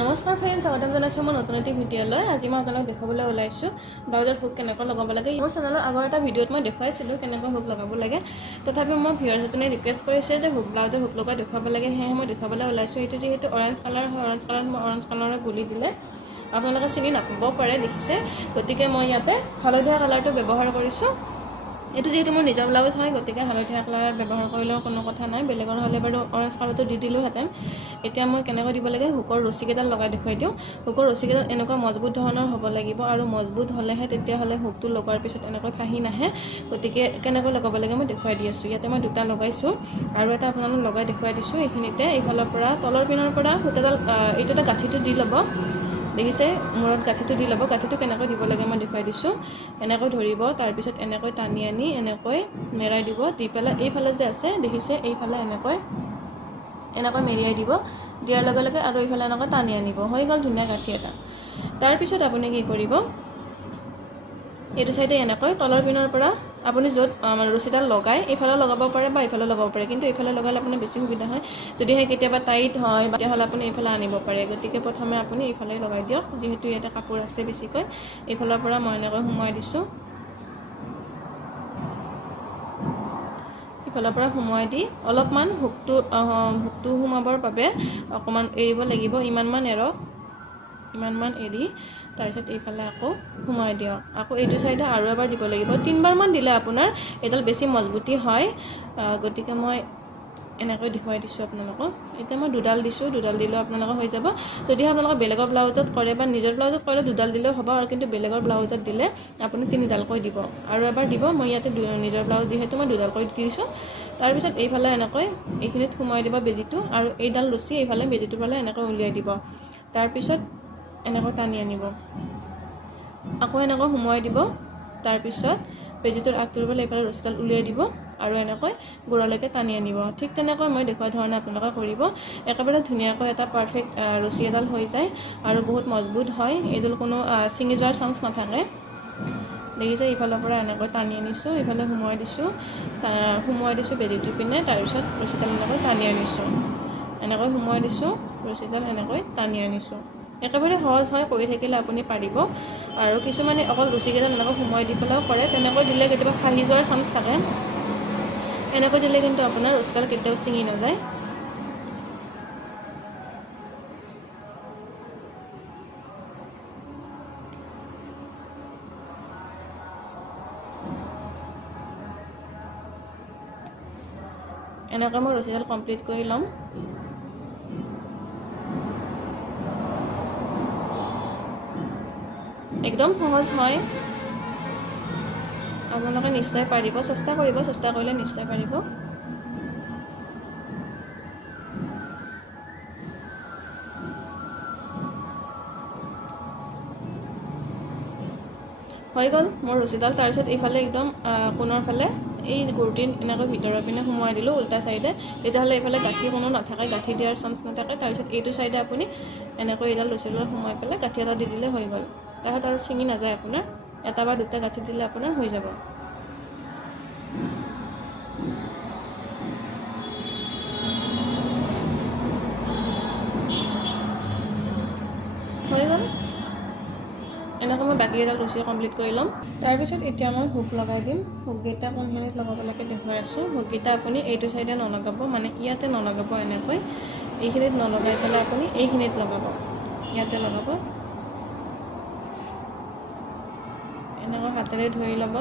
নমস্কাৰ ফ্ৰেণ্ডছ, স্বাগতম জনাইছোঁ মই নতুন এটি ভিডিঅ'লৈ। আজি মই আপোনালোকক দেখাবলৈ ওলাইছোঁ ব্লাউজৰ হুক কেনেকৈ লগাব লাগে। মোৰ চেনেলৰ আগৰ এটা ভিডিঅ'ত মই দেখুৱাইছিলোঁ কেনেকৈ হুক লগাব লাগে। তথাপিও মই ভিউৱাৰ্ছজনে ৰিকুৱেষ্ট কৰিছে যে ব্লাউজৰ হুক লগাই দেখুৱাব লাগে, সেয়েহে মই দেখুৱাবলৈ ওলাইছোঁ। এইটো যিহেতু অৰেঞ্জ কালাৰ হয়, অৰেঞ্জ কালাৰৰ গুলি দিলে আপোনালোকে চিনি নাপাব পাৰে, দেখিছে। গতিকে মই ইয়াতে হালধীয়া কালাৰটো ব্যৱহাৰ কৰিছোঁ। এইটো যেহেতু মোৰ নিজৰ ব্লাউজ হয়, গতিকে হালধীয়া কালাৰ ব্যৱহাৰ কৰিলেও কোনো কথা নাই। বেলেগৰ হ'লে বাৰু অৰেঞ্জ কালাৰটো দি দিলোঁহেঁতেন। এতিয়া মই কেনেকৈ দিব লাগে, হুকৰ ৰছীকেইডাল লগাই দেখুৱাই দিওঁ। হুকৰ ৰছীকেইডাল এনেকুৱা মজবুত ধৰণৰ হ'ব লাগিব, আৰু মজবুত হ'লেহে তেতিয়াহ'লে হুকটো লগোৱাৰ পিছত এনেকৈ ফাঁহি নাহে। গতিকে কেনেকৈ লগাব লাগে মই দেখুৱাই দি আছোঁ। ইয়াতে মই দুটা লগাইছোঁ আৰু এটা আপোনালোক লগাই দেখুৱাই দিছোঁ। এইখিনিতে এইফালৰ পৰা তলৰ পিনৰ পৰা সূতাডাল এইটোতে গাঁঠিটো দি ল'ব, দেখিছে। মূৰত গাঁঠিটো দি ল'ব। গাঁঠিটো কেনেকৈ দিব লাগে মই দেখুৱাই দিছোঁ। এনেকৈ ধৰিব, তাৰপিছত এনেকৈ টানি আনি এনেকৈ মেৰাই দিব। দি পেলাই এইফালে যে আছে দেখিছে, এইফালে এনেকৈ মেৰিয়াই দিব। দিয়াৰ লগে লগে আৰু এইফালে এনেকৈ টানি আনিব। হৈ গ'ল ধুনীয়া গাঁঠি এটা। তাৰপিছত আপুনি কি কৰিব, এইটো চাইডে এনেকৈ তলৰ পিনৰ পৰা আপুনি য'ত ৰছীডাল লগাই এইফালে লগাব পাৰে বা এইফালে লগাব পাৰে, কিন্তু এইফালে লগালে আপুনি বেছি সুবিধা হয়। যদিহে কেতিয়াবা টাইট হয় তেতিয়াহ'লে আপুনি এইফালে আনিব পাৰে। গতিকে প্ৰথমে আপুনি এইফালে লগাই দিয়ক। যিহেতু ইয়াতে কাপোৰ আছে বেছিকৈ, এইফালৰ পৰা মই এনেকৈ সোমোৱাই দিছোঁ। ইফালৰ পৰা সোমোৱাই দি অলপমান হুকটো সোমাবৰ বাবে অকণমান এৰিব লাগিব। ইমানমান এৰক, ইমানমান এৰি তাৰপিছত এইফালে আকৌ সোমোৱাই দিয়ক। আকৌ এইটো চাইডে আৰু এবাৰ দিব লাগিব। 3বাৰমান দিলে আপোনাৰ এইডাল বেছি মজবুতি হয়। গতিকে মই এনেকৈ দেখুৱাই দিছোঁ আপোনালোকক। এতিয়া মই দুডাল দিছোঁ, দুডাল দিলেও আপোনালোকৰ হৈ যাব। যদিহে আপোনালোকে বেলেগৰ ব্লাউজত কৰে বা নিজৰ ব্লাউজত কৰিলে দুডাল দিলেও হ'ব, আৰু কিন্তু বেলেগৰ ব্লাউজত দিলে আপুনি 3ডালকৈ দিব। আৰু এবাৰ দিব। মই ইয়াতে নিজৰ ব্লাউজ যিহেতু মই দুডালকৈ দি দিছোঁ। তাৰপিছত এইফালে এনেকৈ এইখিনিত সোমোৱাই দিব বেজিটো, আৰু এইডাল ৰছী এইফালে বেজিটোৰ ফালে এনেকৈ উলিয়াই দিব। তাৰপিছত এনেকৈ টানি আনিব, আকৌ এনেকৈ সোমোৱাই দিব। তাৰপিছত বেজিটোৰ আগটোৰ ফালে এইফালে ৰছীডাল উলিয়াই দিব আৰু এনেকৈ গোড়ালৈকে টানি আনিব। ঠিক তেনেকৈ মই দেখুওৱা ধৰণে আপোনালোকে কৰিব। একেবাৰে ধুনীয়াকৈ এটা পাৰফেক্ট ৰছী এডাল হৈ যায় আৰু বহুত মজবুত হয়। এইডাল কোনো ছিঙি যোৱাৰ চান্স নাথাকে। দেখিছে, ইফালৰ পৰা এনেকৈ টানি আনিছোঁ, ইফালে সোমোৱাই দিছোঁ বেজিটোৰ পিনে। তাৰপিছত ৰছীডাল এনেকৈ টানি আনিছোঁ, এনেকৈ সোমোৱাই দিছোঁ, ৰছীডাল এনেকৈ টানি আনিছোঁ। একেবাৰে সহজ হয়, কৰি থাকিলে আপুনি পাৰিব। আৰু কিছুমানে অকল ৰছীকেইডাল এনেকৈ সোমোৱাই দি পেলাইও কৰে। তেনেকৈ দিলে কেতিয়াবা ফাঁহি যোৱাৰ চান্স থাকে। এনেকৈ দিলে কিন্তু আপোনাৰ ৰছীডাল কেতিয়াও ছিঙি নাযায়। এনেকৈ মই ৰছীডাল কমপ্লিট কৰি ল'ম। একদম সহজ হয়, আপোনালোকে নিশ্চয় পাৰিব। চেষ্টা কৰিব, চেষ্টা কৰিলে নিশ্চয় পাৰিব। হৈ গ'ল মোৰ ৰছীডাল। তাৰপিছত এইফালে একদম কোণৰ ফালে এই কুৰ্তীৰ এনেকৈ ভিতৰৰ পিনে সোমোৱাই দিলোঁ উল্টা চাইডে। তেতিয়াহ'লে এইফালে গাঁঠি কোনো নাথাকে, গাঁঠি দিয়াৰ চান্স নাথাকে। তাৰপিছত এইটো চাইডে আপুনি এনেকৈ এইডাল ৰছীডাল সোমোৱাই পেলাই গাঁঠি এটা দি দিলে হৈ গ'ল। তাৰপিছত আৰু ছিঙি নাযায় আপোনাৰ। এটা বা দুটা গাঁঠি দিলে আপোনাৰ হৈ যাব। হৈ গ'ল। এনেকৈ মই বাকীকেইডাল ৰছী কমপ্লিট কৰি ল'ম। তাৰপিছত এতিয়া মই হুক লগাই দিম। হুককেইটা কোনখিনিত লগাব লাগে দেখুৱাই আছোঁ। হুককেইটা আপুনি এইটো চাইডে নলগাব, মানে ইয়াতে নলগাব। এনেকৈ এইখিনিত নলগাই পেলাই আপুনি এইখিনিত লগাব, ইয়াতে লগাব। এনেকৈ হাতেৰে ধৰি ল'ব।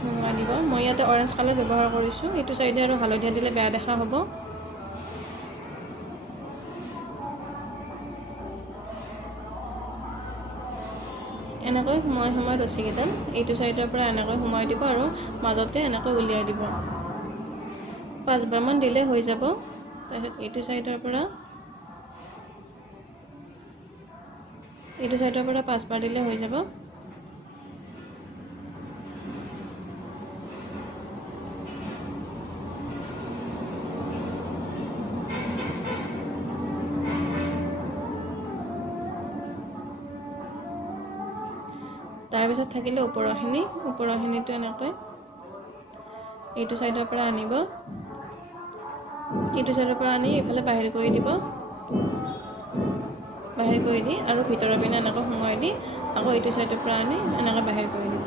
সোমোৱাই দিব। মই ইয়াতে অৰেঞ্জ কালাৰ ব্যৱহাৰ কৰিছোঁ। এইটো চাইডে আৰু হালধীয়া দিলে বেয়া দেখা হ'ব। এনেকৈ সোমোৱাই ৰছীকেইডাল এইটো চাইডৰ পৰা এনেকৈ সোমোৱাই দিব আৰু মাজতে এনেকৈ উলিয়াই দিব। 5বাৰমান দিলে হৈ যাব। তাৰপিছত এইটো চাইডৰ পৰা 5বাৰ দিলে হৈ যাব। তাৰপিছত থাকিলে ওপৰখিনিটো এনেকৈ এইটো চাইডৰ পৰা আনিব, এইটো সাইডৰ পৰা আনি ইফালে বাহিৰ কৰি দিব বাহিৰ কৰি দি আৰু ভিতৰৰ পিনে এনেকৈ সোমাই দি আকৌ এইটো সাইডৰ পৰা আনি এনেকৈ বাহিৰ কৰি দিব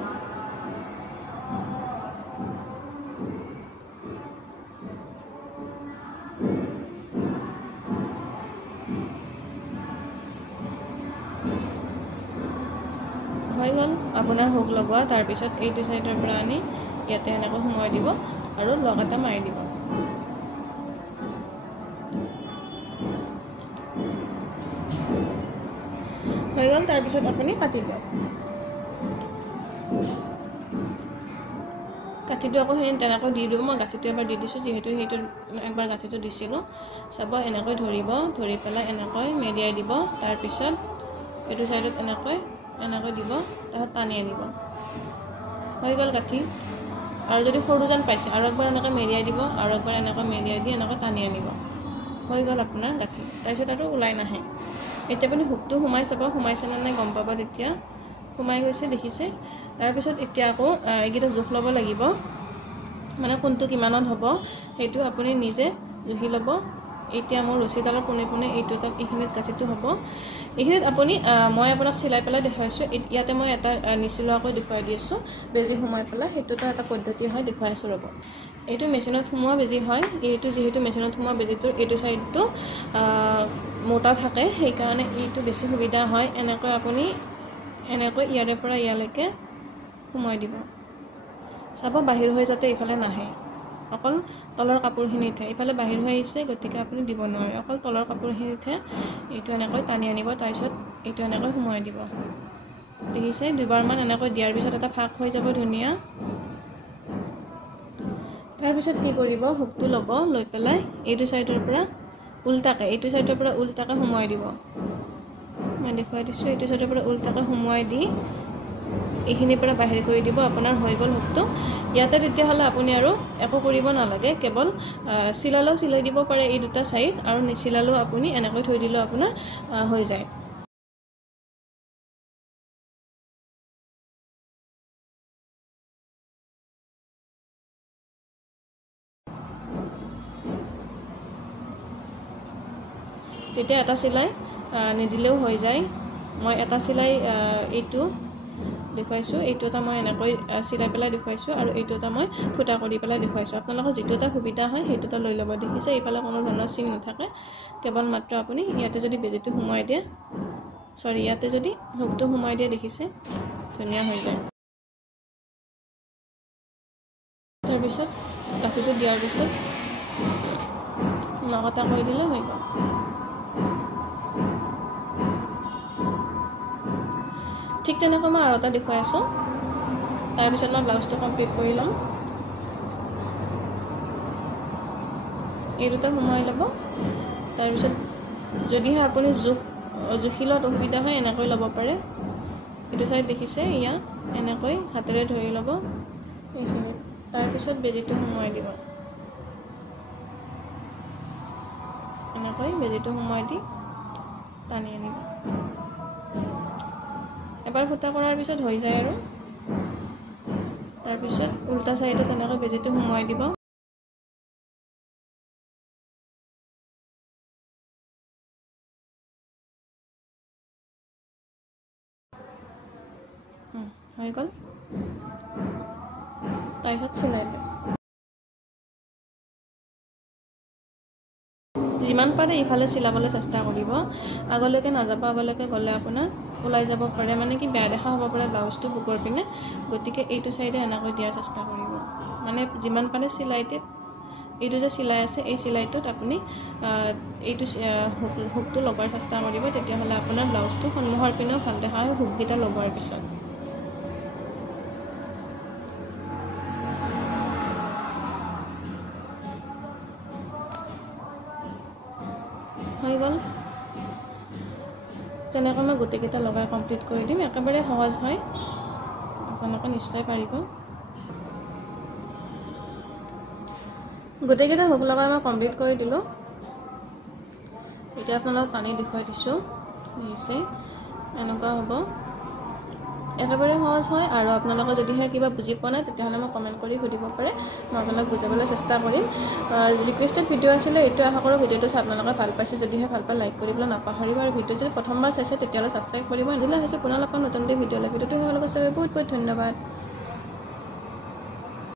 হৈ গ'ল আপোনাৰ হুক লগোৱা তাৰ পিছত এইটো সাইডৰ পৰা আনি ইয়াতে এনেকৈ সোমাই দিব আৰু লক এটা মাৰি দিব হৈ গ'ল তাৰ পিছত আপুনি কাটি দিয়ক গাঁঠিটো আকৌ সেই তেনেকৈ দি দিব মই গাঁঠিটো এবাৰ দি দিছোঁ যিহেতু সেইটো একবাৰ গাঁঠিটো দিছিলোঁ চাব এনেকৈ ধৰিব ধৰি পেলাই এনেকৈ মেৰিয়াই দিব তাৰপিছত এইটো সাইডত এনেকৈ দিব তাৰপিছত টানি আনিব হৈ গ'ল গাঁঠি আৰু যদি সৰু যেন পাইছে আৰু একবাৰ এনেকৈ মেৰিয়াই দিব আৰু একবাৰ এনেকৈ মেৰিয়াই দি এনেকৈ টানি আনিব হৈ গ'ল আপোনাৰ গাঁঠি তাৰপিছত আৰু ওলাই নাহে এতিয়া আপুনি হুকটো সোমাই চাব সোমাইছে নে নাই গম পাব তেতিয়া সোমাই গৈছে দেখিছে তাৰপিছত এতিয়া আকৌ এইকেইটা জোখ ল'ব লাগিব মানে কোনটো কিমানত হ'ব সেইটো আপুনি নিজে জুখি ল'ব এতিয়া মোৰ ৰছীডালৰ পোনে পোনে এইটো তাত এইখিনিত গাঁঠিটো হ'ব এইখিনিত আপুনি মই আপোনাক চিলাই পেলাই দেখুৱাইছোঁ ইয়াতে মই এটা নিচিলোৱাকৈ দেখুৱাই দি আছোঁ বেজি সোমাই পেলাই সেইটোতো এটা পদ্ধতি হয় দেখুৱাই আছোঁ ৰ'ব এইটো মেচিনত সোমোৱা বেজি হয় এইটো যিহেতু মেচিনত সোমোৱা বেজিটোৰ এইটো সাইডটো মোটা থাকে সেইকাৰণে এইটো বেছি সুবিধা হয় এনেকৈ আপুনি এনেকৈ ইয়াৰে পৰা ইয়ালৈকে সোমাই দিব চাব বাহিৰ হৈ যাতে ইফালে নাহে অকল তলৰ কাপোৰখিনিতহে ইফালে বাহিৰ হৈ আহিছে গতিকে আপুনি দিব নোৱাৰে অকল তলৰ কাপোৰখিনিতহে এইটো এনেকৈ টানি আনিব তাৰপিছত এইটো এনেকৈ সোমাই দিব দেখিছে দুবাৰমান এনেকৈ দিয়াৰ পিছত এটা ফাঁক হৈ যাব ধুনীয়া তাৰপিছত কি কৰিব হুকটো ল'ব লৈ পেলাই এইটো সাইডৰ পৰা উল্টাকৈ সোমোৱাই দিব মই দেখুৱাই দিছোঁ এইটো সাইডৰ পৰা উল্টাকৈ সোমোৱাই দি এইখিনিৰ পৰা বাহিৰ কৰি দিব আপোনাৰ হৈ গ'ল হুকটো ইয়াতে তেতিয়াহ'লে আপুনি আৰু একো কৰিব নালাগে কেৱল চিলালেও চিলাই দিব পাৰে এই দুটা সাইড আৰু নিচিলালেও আপুনি এনেকৈ থৈ দিলেও আপোনাৰ হৈ যায় তেতিয়া এটা চিলাই নিদিলেও হৈ যায় মই এটা চিলাই এইটো দেখুৱাইছোঁ এইটো এটা মই এনেকৈ চিলাই পেলাই দেখুৱাইছোঁ আৰু এইটো এটা মই ফুটা কৰি পেলাই দেখুৱাইছোঁ আপোনালোকৰ যিটো এটা সুবিধা হয় সেইটো এটা লৈ ল'ব দেখিছে এইফালে কোনো ধৰণৰ চিন নাথাকে কেৱল মাত্ৰ আপুনি ইয়াতে যদি বেজিটো সোমাই দিয়ে ইয়াতে যদি হুকটো সোমাই দিয়ে দেখিছে ধুনীয়া হৈ যায় তাৰপিছত গাঁঠিটো দিয়াৰ পিছত নখ এটা কৰি দিলে হৈ গ'ল ঠিক তেনেকৈ মই আৰু এটা দেখুৱাই আছোঁ তাৰপিছত মই ব্লাউজটো কমপ্লিট কৰি ল'ম এই দুটা সোমাই ল'ব তাৰপিছত যদিহে আপুনি জুখি লোৱাত অসুবিধা হয় এনেকৈ ল'ব পাৰে এইটো সাইড দেখিছে ইয়াত এনেকৈ হাতেৰে ধৰি ল'ব এইখিনিত তাৰপিছত বেজিটো সোমোৱাই দিব এনেকৈ বেজিটো সোমোৱাই দি টানি আনিব এবাৰ ফুটা কৰাৰ পিছত হৈ যায় আৰু তাৰপিছত উল্টা সাইডত এনেকৈ বেজিটো সোমোৱাই দিব হৈ গ'ল তাৰপিছত চিলাই দিওঁ যিমান পাৰে ইফালে চিলাবলৈ চেষ্টা কৰিব আগলৈকে নাযাব আগলৈকে গ'লে আপোনাৰ ওলাই যাব পাৰে মানে কি বেয়া দেখা হ'ব পাৰে ব্লাউজটো বুকৰ পিনে গতিকে এইটো সাইডে এনেকৈ দিয়াৰ চেষ্টা কৰিব মানে যিমান পাৰে চিলাইতে এইটো যে চিলাই আছে এই চিলাইটোত আপুনি এইটো হুকটো লগোৱাৰ চেষ্টা কৰিব তেতিয়াহ'লে আপোনাৰ ব্লাউজটো সন্মুখৰ পিনেও ভাল দেখা হয় হুককেইটা লগোৱাৰ পিছত হৈ গ'ল তেনেকৈ মই গোটেইকেইটা লগাই কমপ্লিট কৰি দিম একেবাৰে সহজ হয় আপোনালোকে নিশ্চয় পাৰিব গোটেইকেইটা হুক লগাই মই কমপ্লিট কৰি দিলোঁ এতিয়া আপোনালোকক টানি দেখুৱাই দিছোঁ দেখিছে এনেকুৱা হ'ব একেবাৰে সহজ হয় আৰু আপোনালোকে যদিহে কিবা বুজি পোৱা নাই তেতিয়াহ'লে মোক কমেণ্ট কৰি সুধিব পাৰে মই আপোনালোক বুজাবলৈ চেষ্টা কৰিম ৰিকুৱেষ্টেড ভিডিঅ' আছিলে এইটো আশা কৰোঁ ভিডিঅ'টো চাই আপোনালোকে ভাল পাইছে যদিহে ভাল পায় লাইক কৰিবলৈ নাপাহৰিব আৰু ভিডিঅ' যদি প্ৰথমবাৰ চাইছে তেতিয়াহ'লে ছাবস্ক্ৰাইব কৰিব নিদিলে হৈছে পুনৰ লগ পাম নতুন ভিডিঅ' লাগে ভিডিঅ'টো সকলোকে চাই বহুত বহুত ধন্যবাদ